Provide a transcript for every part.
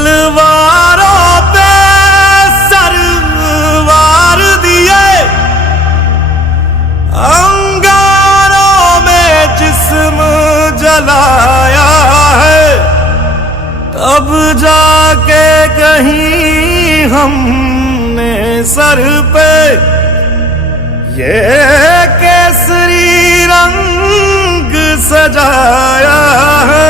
तलवारों पे सरवार दिए, अंगारों में जिस्म जलाया है, तब जाके कहीं हमने सर पे ये केसरी रंग सजाया है।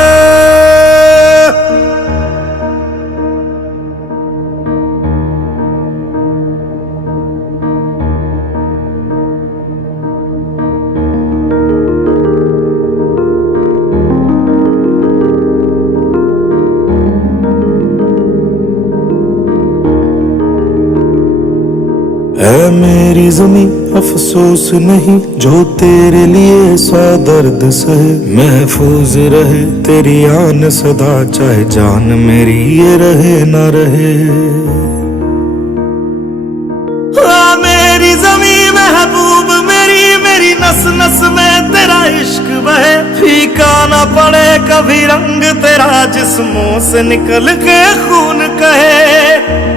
ऐ मेरी ज़मीं अफसोस नहीं जो तेरे लिए सौ दर्द सहे, महफूज रहे तेरी आन सदा चाहे जान मेरी ये रहे न रहे। मेरी ज़मीं महबूब मेरी, मेरी नस नस में तेरा इश्क बहे, फीका न पड़े कभी रंग तेरा जिस्मों से निकल के खून कहे।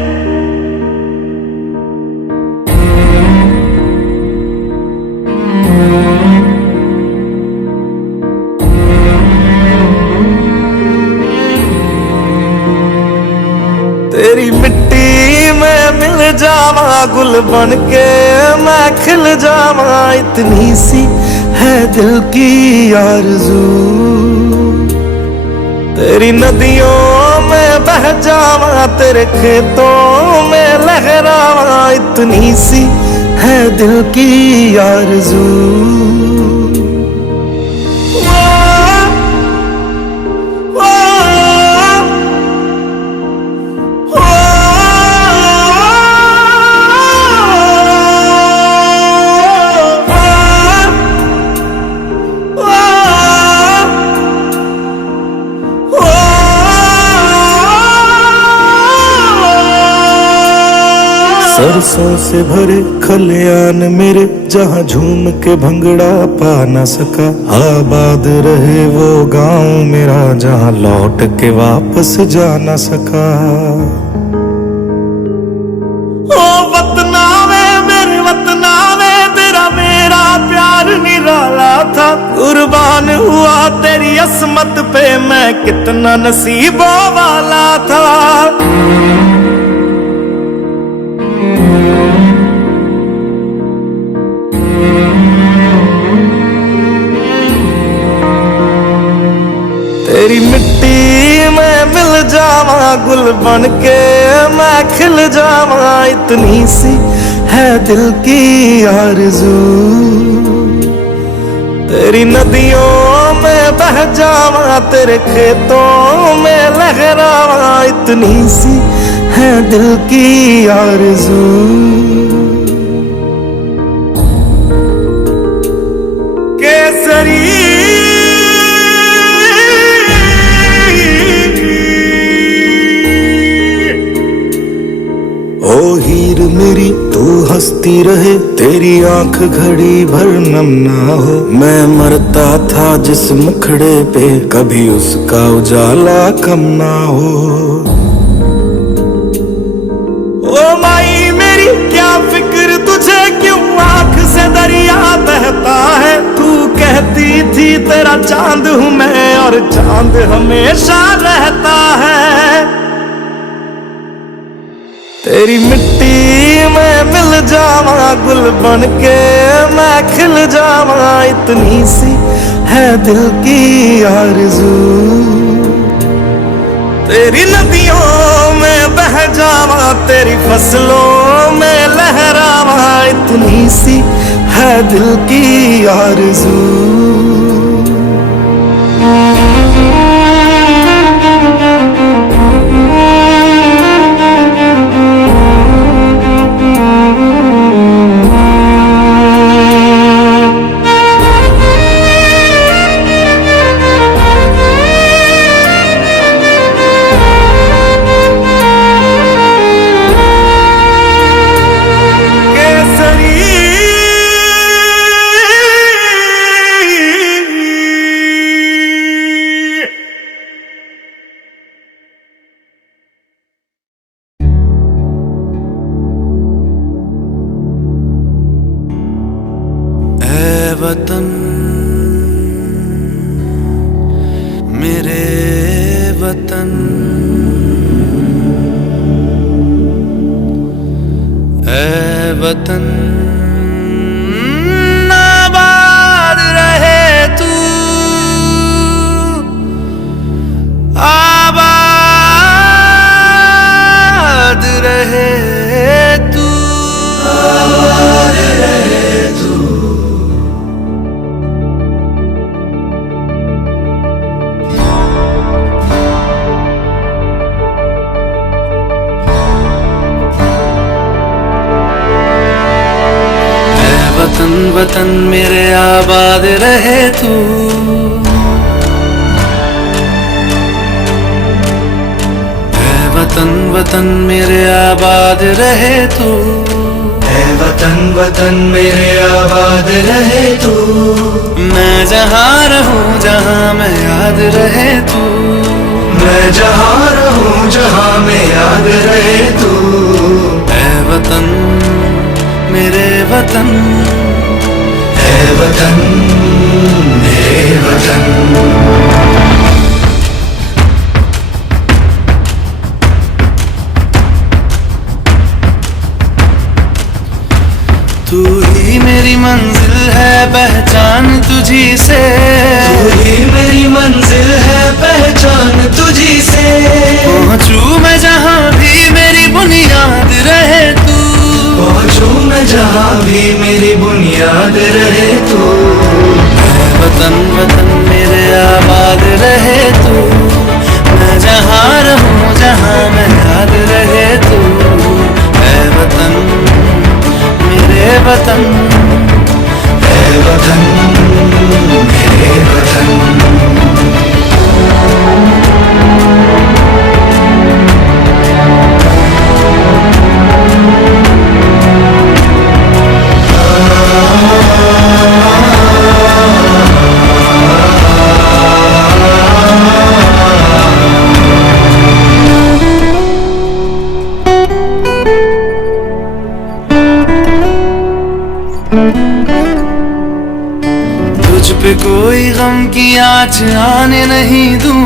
तेरी मिट्टी में मिल जावा गुल बन के मैं खिल जावा, इतनी सी है दिल की आरज़ू। तेरी नदियों में बह जावा तेरे खेतों में लहरावा, इतनी सी है दिल की आरज़ू। सरसों से भरे खलियान मेरे जहाँ झूम के भंगड़ा पा न सका, आबाद रहे वो गांव मेरा जहाँ लौट के वापस जा न सका। ओ वतना में मेरे वतना में तेरा मेरा प्यार निराला था, कुर्बान हुआ तेरी असमत पे मैं कितना नसीबों वाला था। तेरी मिट्टी में मिल जावा गुल बन के मैं खिल जावा, इतनी सी है दिल की आरज़ू। तेरी नदियों में बह जावा तेरे खेतों में लहरावा, इतनी सी है दिल की आरज़ू। केसरी ओ हीर मेरी तू हंसती रहे, तेरी आंख घड़ी भर नम ना हो, मैं मरता था जिस मुखड़े पे कभी उसका उजाला कम ना हो। ओ माई मेरी क्या फिक्र तुझे क्यों आंख से दरिया बहता है, तू कहती थी तेरा चांद हूँ मैं और चांद हमेशा रहता है। तेरी मिट्टी में मिल जावा गुल बन के मैं खिल जावा, इतनी सी है दिल की आरज़ू। तेरी नदियों में बह जावा तेरी फसलों में लहरावा, इतनी सी है दिल की आरज़ू। केसरी वतन मेरे वतन, ऐ वतन आबाद रहे तू, आबाद रहे तू, आबाद रहे तू। वतन वतन मेरे आबाद रहे तू, ऐ वतन वतन मेरे आबाद रहे तू, ऐ वतन वतन मेरे आबाद रहे तू। मैं जहाँ रहूं जहाँ मैं याद रहे तू, मैं जहाँ रहूं जहाँ मैं याद रहे तू। ऐ वतन मेरे वतन, ऐ वतन मेरे वतन। तू ही मेरी मंजिल है पहचान तुझी से, तू ही मेरी मंजिल है पहचान तुझी से। पहुँचूं मैं जहाँ भी मेरी बुनियाद रहे तू, पहुँचूं मैं जहाँ भी मेरी बुनियाद रहे तू। ऐ वतन वतन मेरे आबाद रहे तू, मैं जहाँ रहूं जहाँ मैं याद रहे तू। ऐ वतन मेरे वतन, ऐ वतन मेरे वतन। तुझ पे कोई गम की आँच आने नहीं दूं,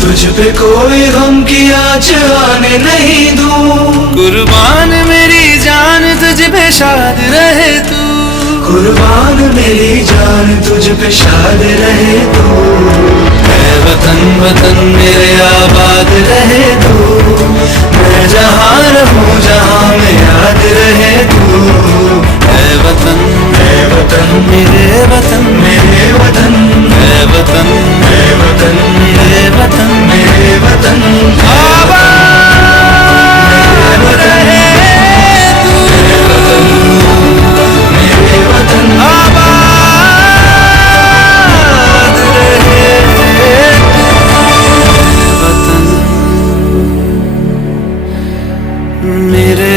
तुझ पे कोई गम की आँच आने नहीं दूं। कुर्बान मेरी जान तुझ पे शाद रहे तू, कुर्बान मेरी जान तुझ पे शाद रहे तू। ऐ वतन वतन मेरे आबाद रहे तू, मैं जहाँ रहूं जहाँ मैं याद रहे तू। ऐ वतन मेरे वतन, मेरे वतन, ऐ वतन मेरे वतन, मेरे वतन। आबाद रहे तू, मेरे वतन, आबाद रहे तू। वतन मेरे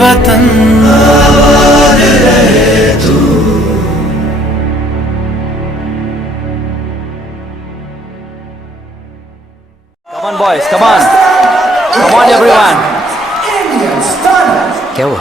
वतन, आबाद रहे तू। Come on boys, come on. Come on everyone. क्या हुआ?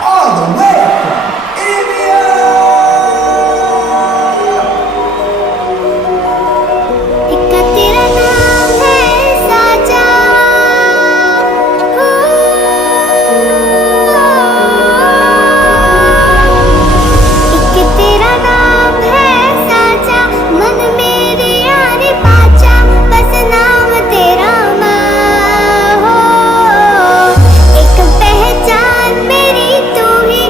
पहचान मेरी तू ही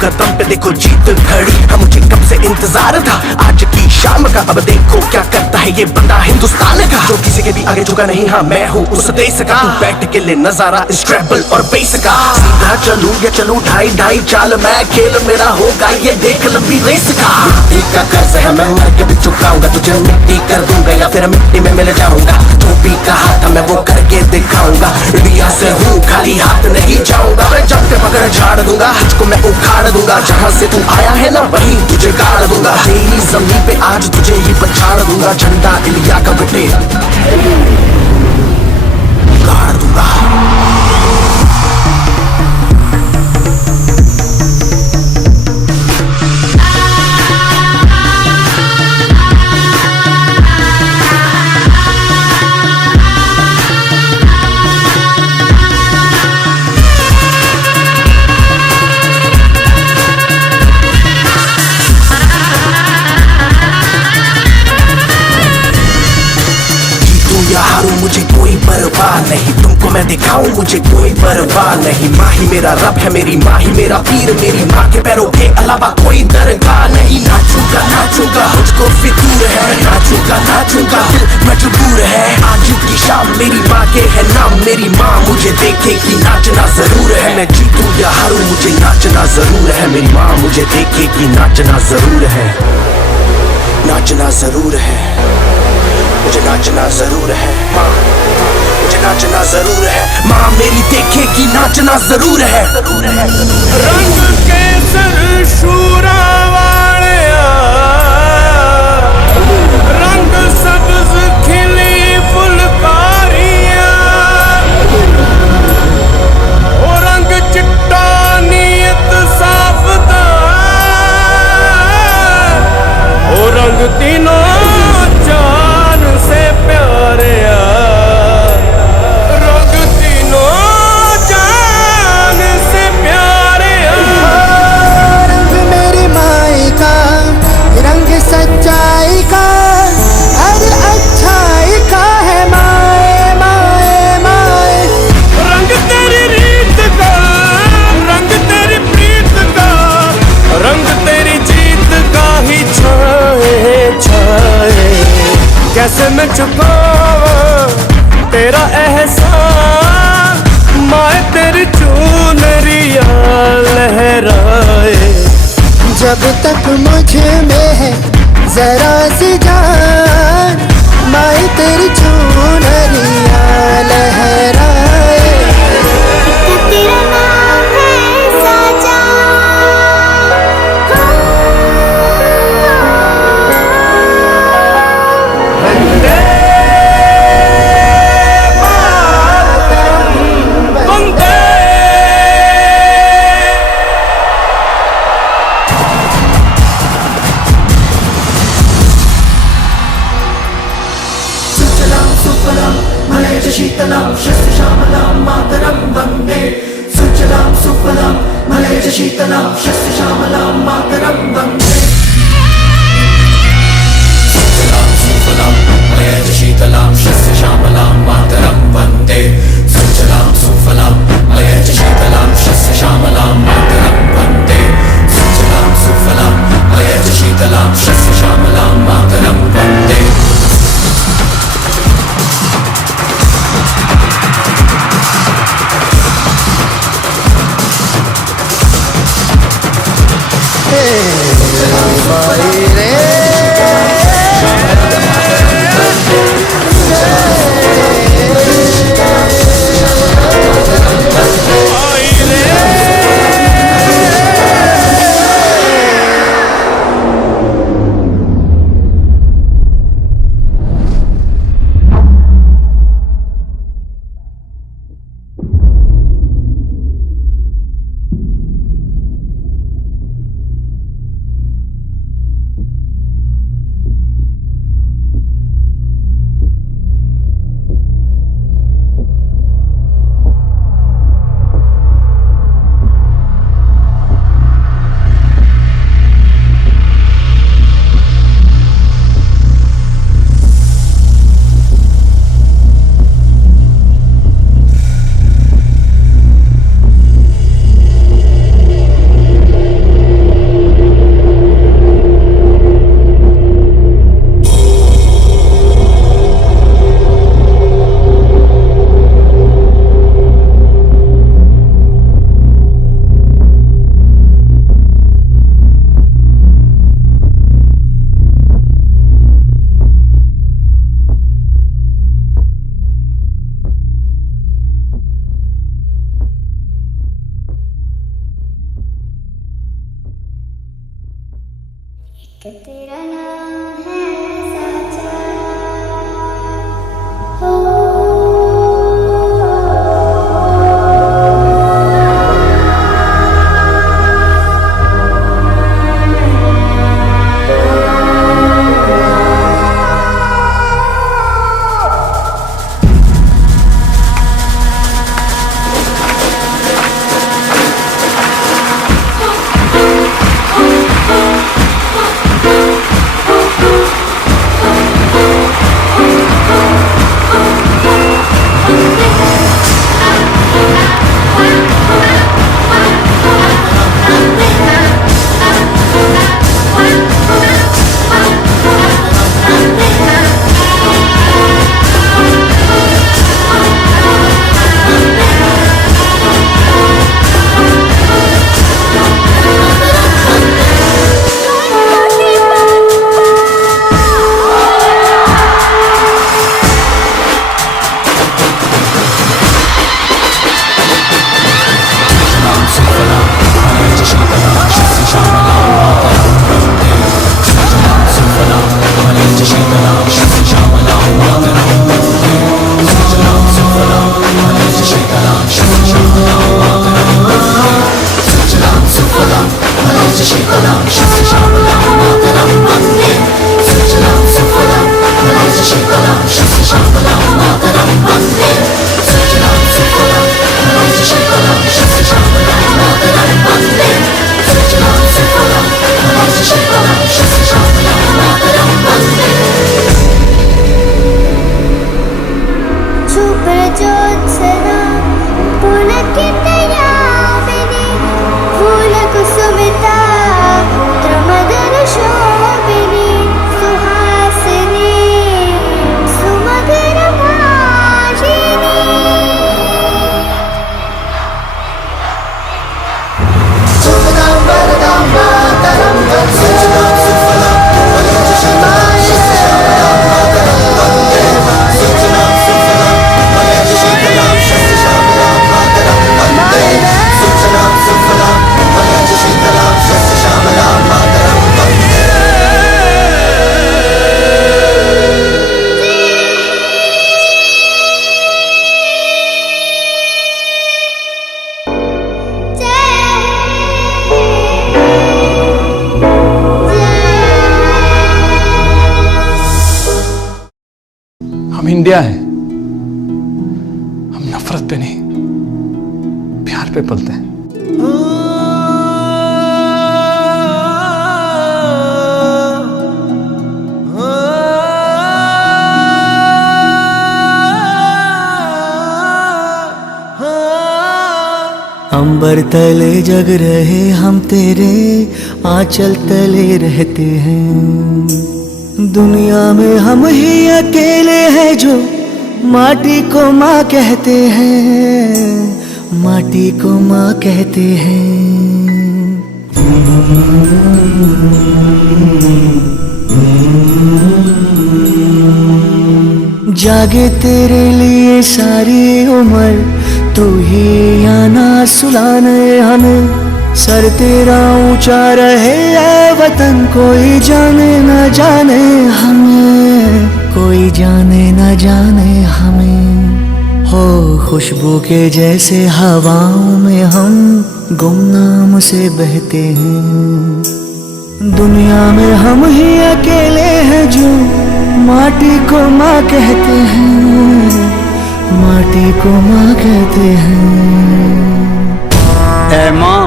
कदम पे देखो जीत खड़ी है, मुझे कब से इंतजार था आज की शाम का। अब देखो क्या करता है ये बंदा हिंदुस्तान का, जो किसी के भी आगे झुका नहीं। हाँ मैं हूँ उस देश का, तू बैठ के ले नजारा इस ट्रैवल और बेस का। सीधा चलूं या चलूं ढाई ढाई चाल, मैं खेल मेरा होगा ये देख लंबी रेस का। मिट्टी का कर्ज है मैं मर के भी चुकाऊंगा, तुझे मिट्टी कर दूंगा या फिर मिट्टी में मिल जाऊंगा। जो भी कहा था मैं वो करके दिखाऊंगा, इंडिया से हूँ खाली हाथ नहीं जाऊंगा। मैं जब के पकड़ झाड़ दूंगा, तुझको मैं उखाड़ दूंगा। जहाँ से तू आया है ना वहीं तुझे गाड़ दूंगा। तेरी जमीन पे आज तुझे ही पछाड़ दूंगा, झंडा इंडिया का बेटे गाड़ दूंगा। मुझे कोई परवाह नहीं, तुमको मैं दिखाऊं मुझे कोई परवाह नहीं। माँ ही मेरा रब है, मेरी माँ ही मेरा पीर, मेरी माँ के पैरों के अलावा कोई दरगाह नहीं। नाचूंगा नाचूंगा मुझको फितूर है, नाचूंगा नाचूंगा दिल मजबूर है। आज की शाम मेरी माँ के है नाम, मेरी माँ मुझे देखेगी नाचना जरूर है। मैं जीतूं या हारूं मुझे नाचना जरूर है, मेरी माँ मुझे देखेगी नाचना जरूर है। नाचना जरूर है, मुझे नाचना जरूर है माँ, मुझे नाचना जरूर है माँ, मेरी देखेगी नाचना जरूर है। रंग केसर शूरा वालिया, रंग सब्ज खिली फुलकारियां, ओ रंग चिट्टा नीयत साफता, ओ रंग तीनों जान से प्यारे, रंग तीनों जान से प्यारे। रंग मेरी माई का, रंग सच्चाई का, हर अच्छाई का है माए माए माए। रंग तेरी रीत का, रंग तेरी प्रीत का, रंग तेरी जीत का ही छाए छाए। कैसे मैं चुकावां तेरा एहसान, माए तेरी चुनरिया लहराए। जब तक मुझ में है जरा सी जान, माए तेरी चुनरिया लहराए। तेरा नाम है साजा, वंदे मातरम, वंदे। सुजलां सुफलां मलयज शीतलां शस्यश्यामलां मातरं वन्दे। सुजलां सुफलां मलयज शीतलां शस्यश्यामलां मातरं वन्दे। सुजलां सुफलां मलयज शीतलां शस्यश्यामलां मातरं वन्दे। सुजलां सुफलां मलयज शीतलां शस्यश्यामलां मातरं वन्दे। सुजलां सुफलां मलयज शीतलां शस्यश्यामलां मातरं वन्दे। कि तेरा नाम है साचा। हो हम इंडिया हैं, हम नफरत पे नहीं प्यार पे पलते हैं। अंबर तले जग रहे हम तेरे आंचल तले रहते हैं। दुनिया में हम ही अकेले हैं जो माटी को माँ कहते हैं, माटी को माँ कहते हैं। जागे तेरे लिए सारी उम्र, तू ही आना सुलाने हमें। सर तेरा ऊंचा रहे ऐ वतन, कोई जाने न जाने हमें, कोई जाने न जाने हमें। हो खुशबू के जैसे हवाओं में हम गुमनाम से बहते हैं। दुनिया में हम ही अकेले हैं जो माटी को माँ कहते हैं, माटी को माँ कहते हैं। ऐ माँ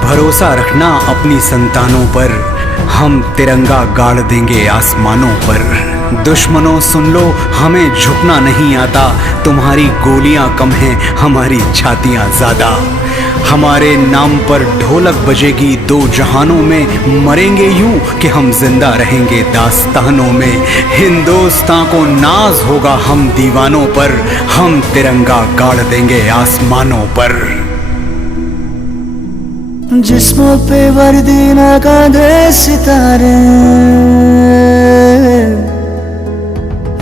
भरोसा रखना अपनी संतानों पर, हम तिरंगा गाड़ देंगे आसमानों पर। दुश्मनों सुन लो हमें झुकना नहीं आता, तुम्हारी गोलियां कम हैं हमारी छातियां ज्यादा। हमारे नाम पर ढोलक बजेगी दो जहानों में, मरेंगे यूं कि हम जिंदा रहेंगे दास्तानों में। हिंदुस्तान को नाज होगा हम दीवानों पर, हम तिरंगा गाड़ देंगे आसमानों पर। जिस्मों पे वर्दी ना कांधे सितारे,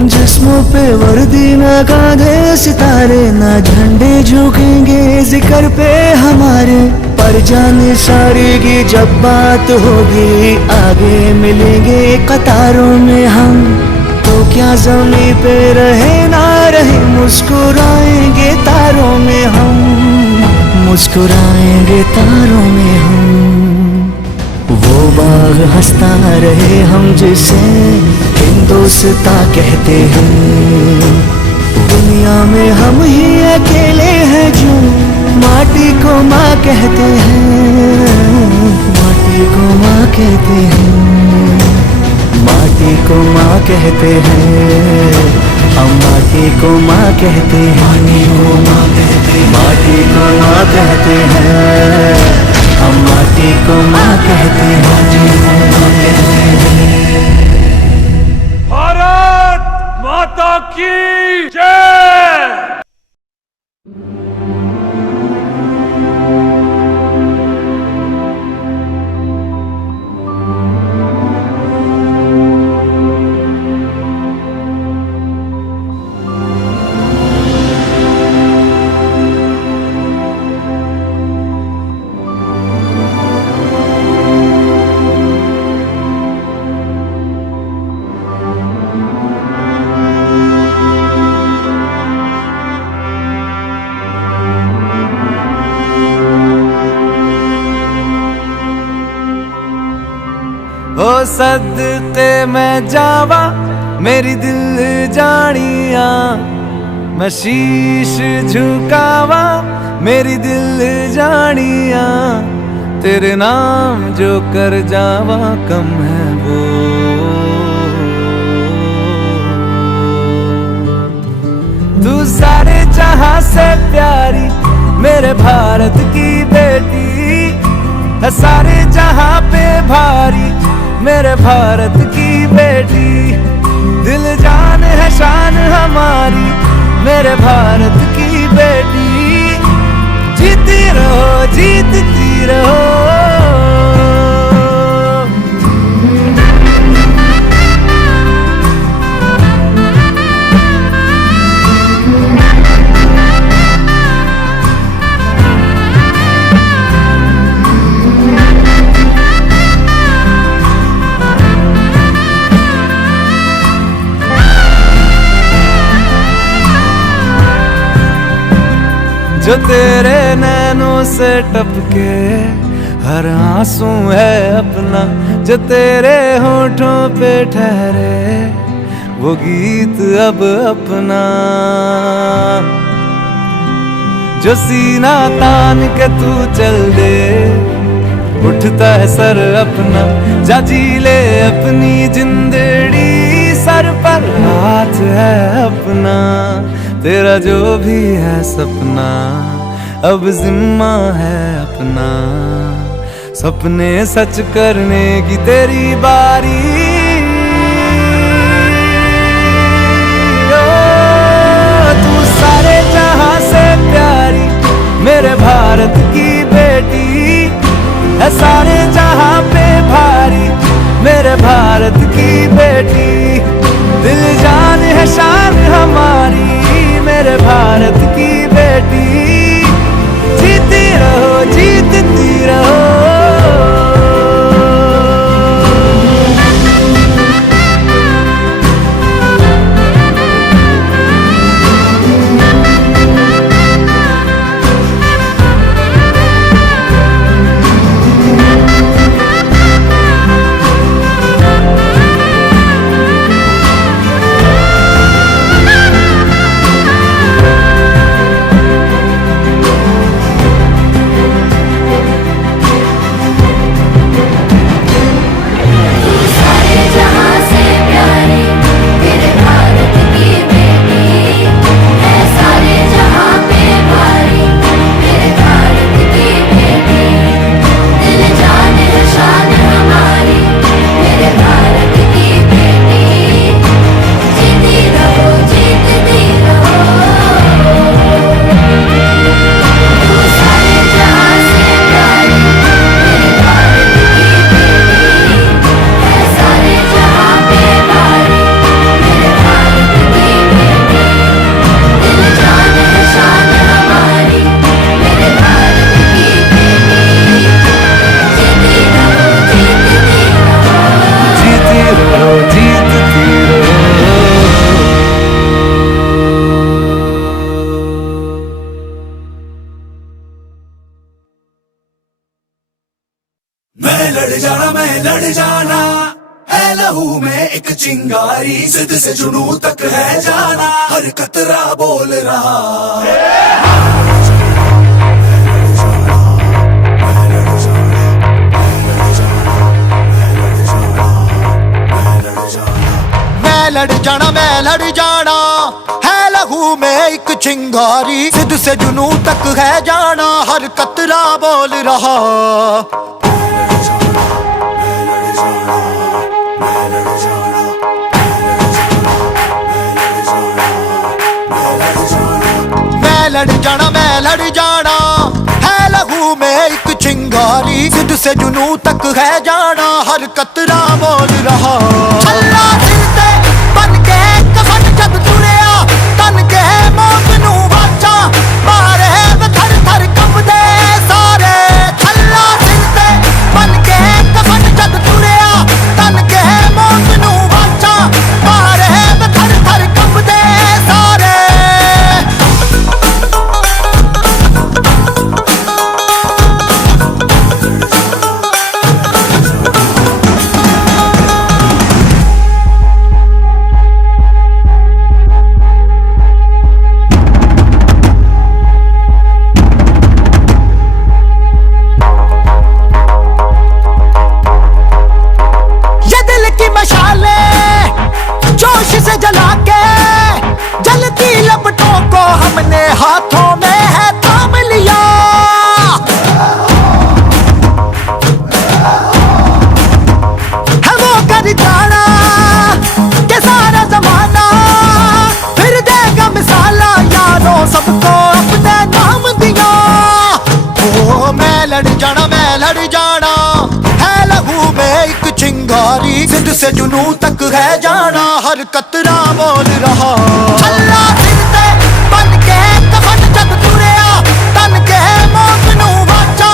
जिस्मों पे वर्दी ना कांधे सितारे, ना झंडे झुकेंगे जिक्र पे हमारे। पर जाने सारे की जब बात होगी, आगे मिलेंगे कतारों में हम, तो क्या ज़मीं पे रहे ना रहे, मुस्कुराएंगे तारों में हम, मुस्कुराएंगे तारों में हम। वो बाग हंसता रहे हम जिसे हिंदुस्ता कहते हैं, दुनिया में हम ही अकेले हैं जो माटी को माँ कहते हैं, माटी को माँ कहते हैं, माटी को माँ कहते हैं, हम माटी को माँ कहते हैं, माटी को माँ कहते हैं, हम माटी को माँ कहते हैं। भारत माता की जय। ओ सदके मैं जावा मेरी दिल जानिया, मैं शीश झुकावा मेरी दिल जानिया, तेरे नाम जो कर जावा कम है वो। तू सारे जहां से प्यारी मेरे भारत की बेटी है, सारे जहां पे भारी मेरे भारत की बेटी, दिल जान है शान हमारी मेरे भारत की बेटी, जीती रहो जीतती रहो। जो तेरे नैनों से टपके हर आंसू है अपना, जो तेरे होठों पे ठहरे वो गीत अब अपना, जो सीना तान के तू चल दे उठता है सर अपना, जा जी ले अपनी जिंदड़ी, सर पर हाथ है अपना, तेरा जो भी है सपना अब जिम्मा है अपना, सपने सच करने की तेरी बारी। तू सारे जहां से प्यारी मेरे भारत की बेटी है, सारे जहां पे भारी मेरे भारत की बेटी, दिल जान है शान हमारी मेरे भारत की बेटी, जीती रहो जीतती रहो। मैं लड़ जाना, मैं लड़ जाना, है लहू में एक चिंगारी, जिद से जुनू तक है जाना, हर कतरा बोल रहा। मैं लड़ जाना, है लहू में एक चिंगारी, जिद से जुनू तक है जाना, हर कतरा बोल रहा। मैं लड़ जाना, है लहू में एक चिंगारी, जिद से जुनू तक है जाना, हर कतरा बोल रहा। अल्लाह दिलते बन के कफन जद तुरिया, तन के मौत नू वाचा, मारे थर थर कंबदे सारे। अल्लाह दिलते बन के कफन जद तुरिया, तन के मौत नू वाचा, मारे थर थर कंबदे सारे। हाथों में है थाम लिया, है वो कर जाना के सारा जमाना, फिर देगा मिसाला यारों सबको अपने नाम दिया। ओ मैं लड़ जाना, है लहू में एक चिंगारी, जिद से जुनू तक है जाना, हर कतरा बोल रहा। अल्लाह दिलते बन के कफन जद तुरिया, तन के मौत नू वाचा,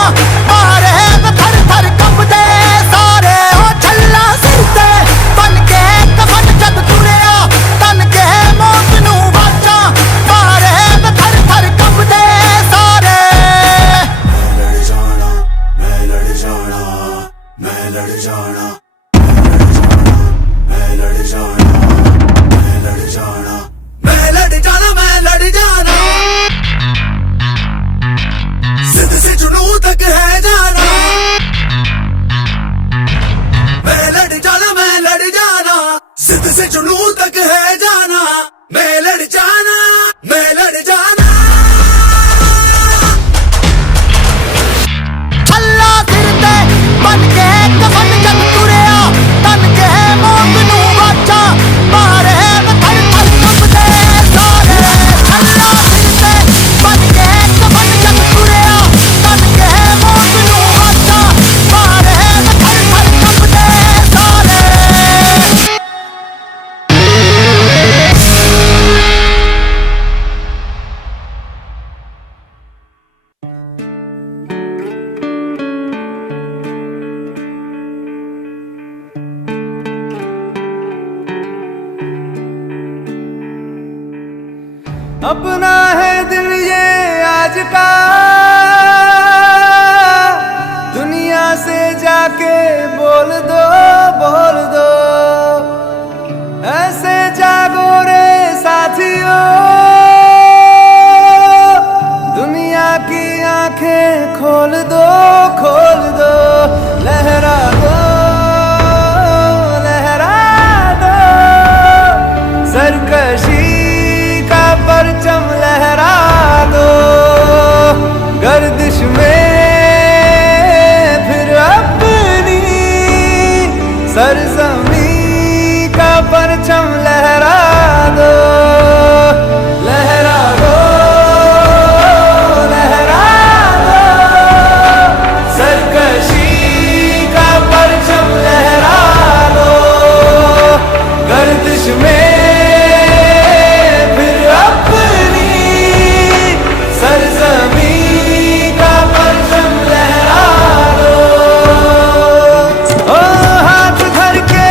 मारे थर थर कंबदे सारे। ओ छल्ला सिरते बन के कफन जद तुरिया, तन के मौत नू वाचा, मारे थर थर कंबदे सारे। मैं लड़ जाना, मैं लड़ जाना, मैं लड़ जाना, मैं लड़ जाना, मैं लड़ जाना, मैं लड़ जाना, मैं लड़ जाना, जिद से जुनू तक है जाना। मैं लड़ जाना, मैं लड़ जाना, जिद से जुनू तक है जाना, मैं लड़ जाना, मैं लड़ जाना। अल्लाह दिलते बन के कफन जद तुरिया, तन के मौत नू वाचा, मारे थर थर कंबदे सारे। अल्लाह दिलते बन के कफन जद तुरिया, तन के मौत नू वाचा, मारे थर थर कंबदे सारे। अपना है दिल ये आज का, दुनिया से जाके बोल दो, बोल दो, ऐसे जागो रे साथियों, दुनिया की आंखें खोल दो, खोल दो, लहरा दो, लहरा दो, सरकशी परचम लहरा दो, गर्दिश में फिर अपनी सरजमी का परचम लहरा दो, लहरा दो, लहरा दो, सरकशी का परचम लहरा दो, गर्दिश में हाथ धर के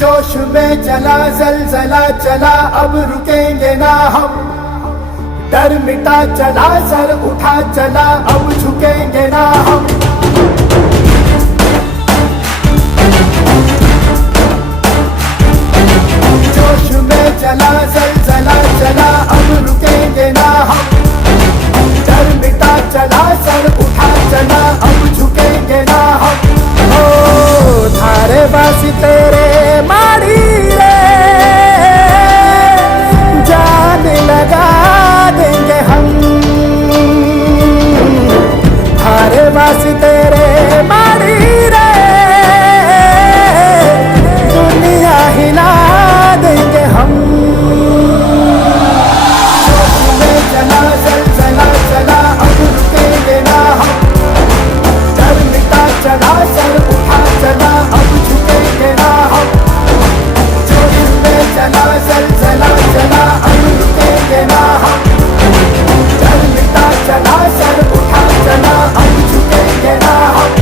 जोश में चला जलजला चला, अब रुकेंगे ना हम। डर मिटा चला, सर उठा चला, अब झुकेंगे ना हम। जोश में चला जलजला चला, अब रुकेंगे ना हम। डर मिटा चला, सर उठा चला, अब झुकेंगे ना हम। ओ धारे बासी तेरे मारी रे, जान लगा देंगे हम। धारे बासी तेरे मारी रे, दुनिया हिला देंगे हम। जोश में चला जलजला चला, अब रुकेंगे ना हम। डर मिटा चला, सर उठा चला, अब झुकेंगे ना हम। जोश में चला जलजला चला, अब रुकेंगे ना हम। डर मिटा चला, सर उठा चला, अब झुकेंगे ना हम।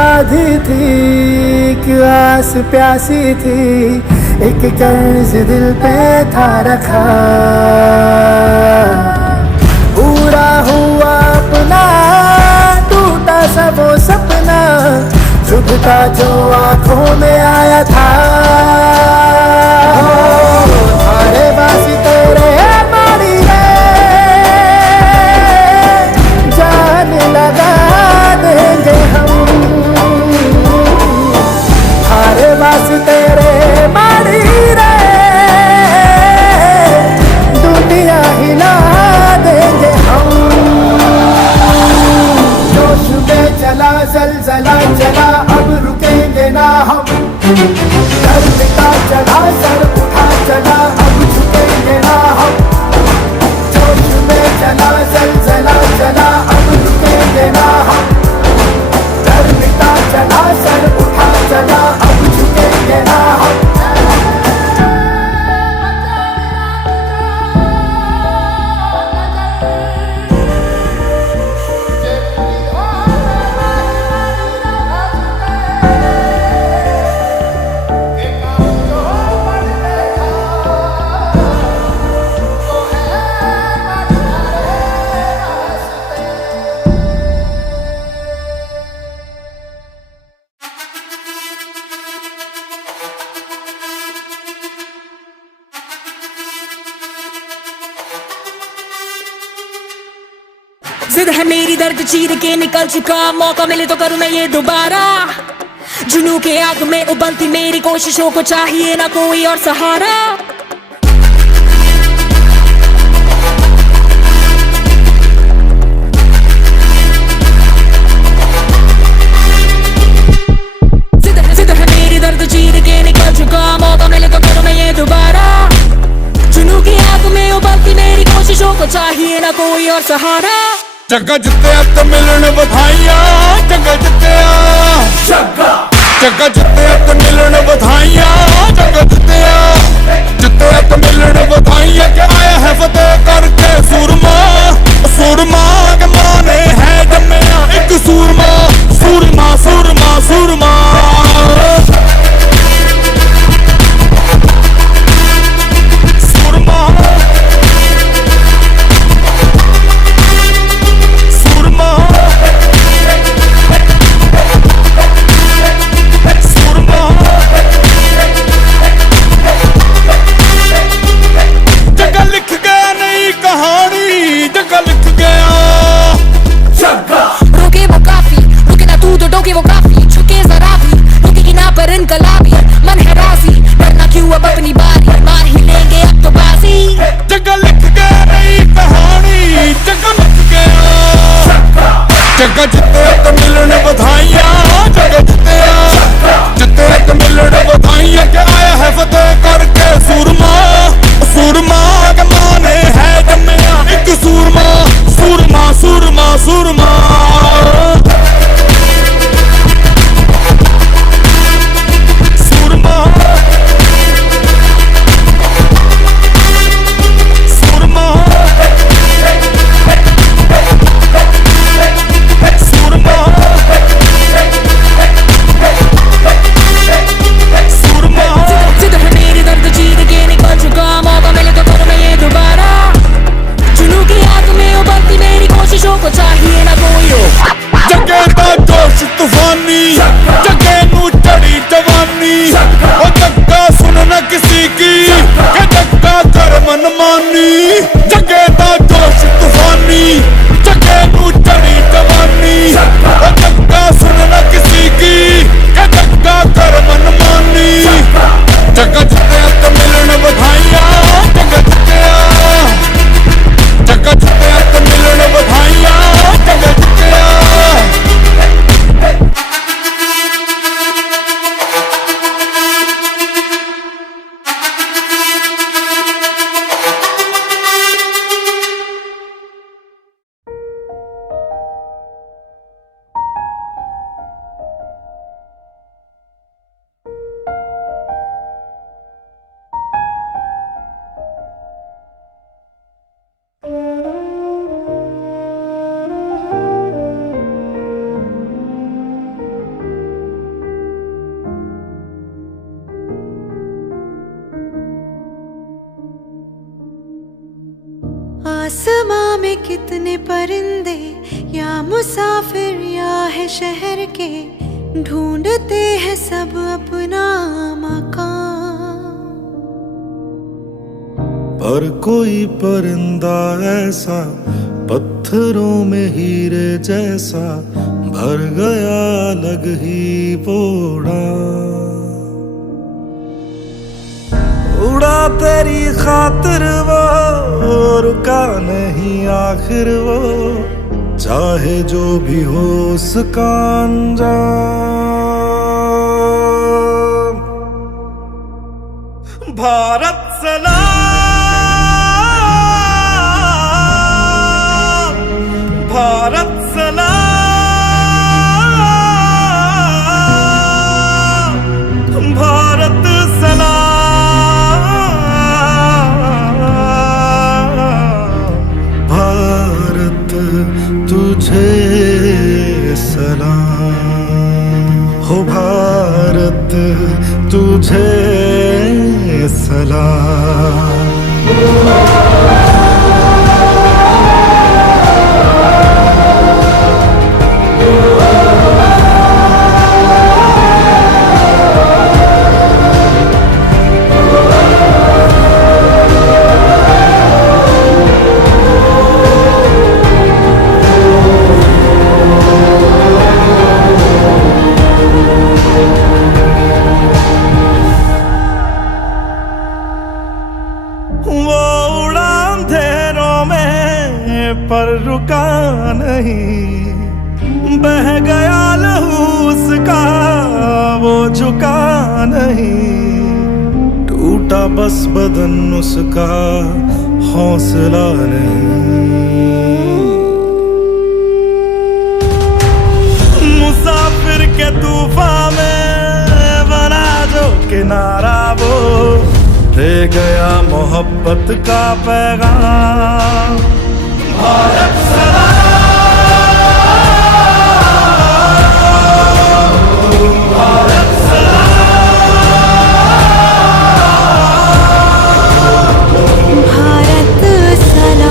आधी थी, एक आस प्यासी थी, एक कर्ज दिल पे था रखा। पूरा हुआ अपना, टूटा सा वो सपना, चुभता जो आंखों में आया था। थारे बासी तेरे मारी रे, जान लगा देंगे हम। थारे बासी तेरे मारी रे, दुनिया हिला देंगे हम। जोश में चला जलजला चला, अब रुकेंगे ना हम। डर मिटा चला, सर उठा चला, अब झुकेंगे ना हम। जोश में चला जलजला चला, अब रुकेंगे ना हम। डर मिटा चला, सर उठा चला, अब झुकेंगे ना हम। जिद है मेरी, दर्द चीर के निकल चुका, मौका मिले तो करूं मैं ये दोबारा। जुनू के आग में उबलती मेरी कोशिशों को चाहिए ना कोई और सहारा। जिद है मेरी, दर्द चीर के निकल चुका, मौका मिले तो करूं मैं ये दोबारा। जुनू की आग में उबलती मेरी कोशिशों को चाहिए ना कोई और सहारा। जग्गा जित्ते तो मिलन बधाइयां, जग्गा जित्ते जग्गा जित्ते तो मिलन बधाइयां, जग्गा जित्ते तो मिलन बधाइयां। क्या आया है फतेह करके सूरमा, सूरमा के माने है जम्मिया एक सूरमा, सूरमा सूरमा सूरमा। सूरमा जिते एक मिलन बधाइयां जगत दिया जिते एक मिलन बधाइयां के आया है फतेह करके सूरमा सूरमा के माने है जम्मिया एक सूरमा सूरमा सूरमा सूरमा आसमां में कितने परिंदे या मुसाफिर या है शहर के ढूंढते हैं सब अपना मकान। पर कोई परिंदा ऐसा पत्थरों में हीरे जैसा भर गया अलग ही बोड़ा। उड़ा तेरी खातिर वो रुका नहीं आखिर वो चाहे जो भी हो उसका अंजाम। भारत सलाम भारत सलाम भारत सलाम भारत तुझे सलाम हो भारत तुझे सलाम। पर रुका नहीं बह गया लहू उसका वो झुका नहीं टूटा बस बदन उसका हौसला नहीं। मुसाफिर के तूफान में बना जो किनारा वो दे गया मोहब्बत का पैगाम। भारत सलाम भारत सलाम भारत सलाम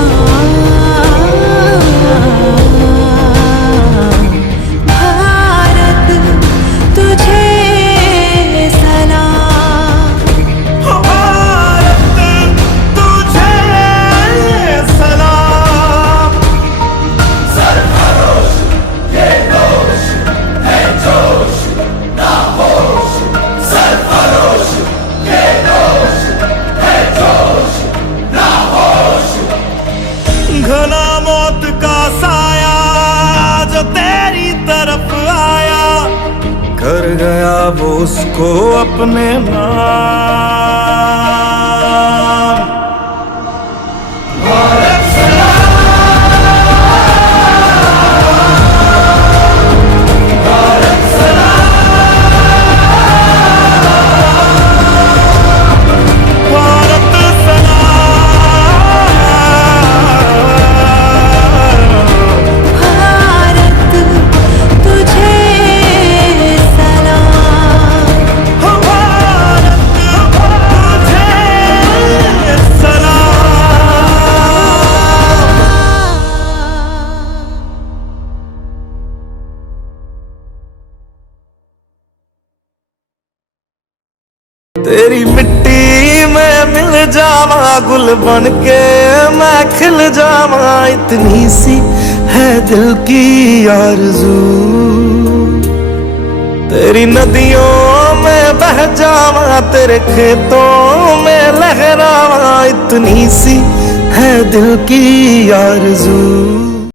भारत तुझे सलाम भारत तुझे सलाम तरफ आया, कर गया वो उसको अपने नाम। भारत सलाम, भारत सलाम, भारत सलाम। भारत तुझे सलाम। भारत तुझे सलाम। तेरी मिट्टी में मिल जावा, गुल बन के मैं खिल जावा, इतनी सी है दिल की आरज़ू। तेरी नदियों में बह जावा, तेरे खेतों में लहरावा, इतनी सी है दिल की आरज़ू।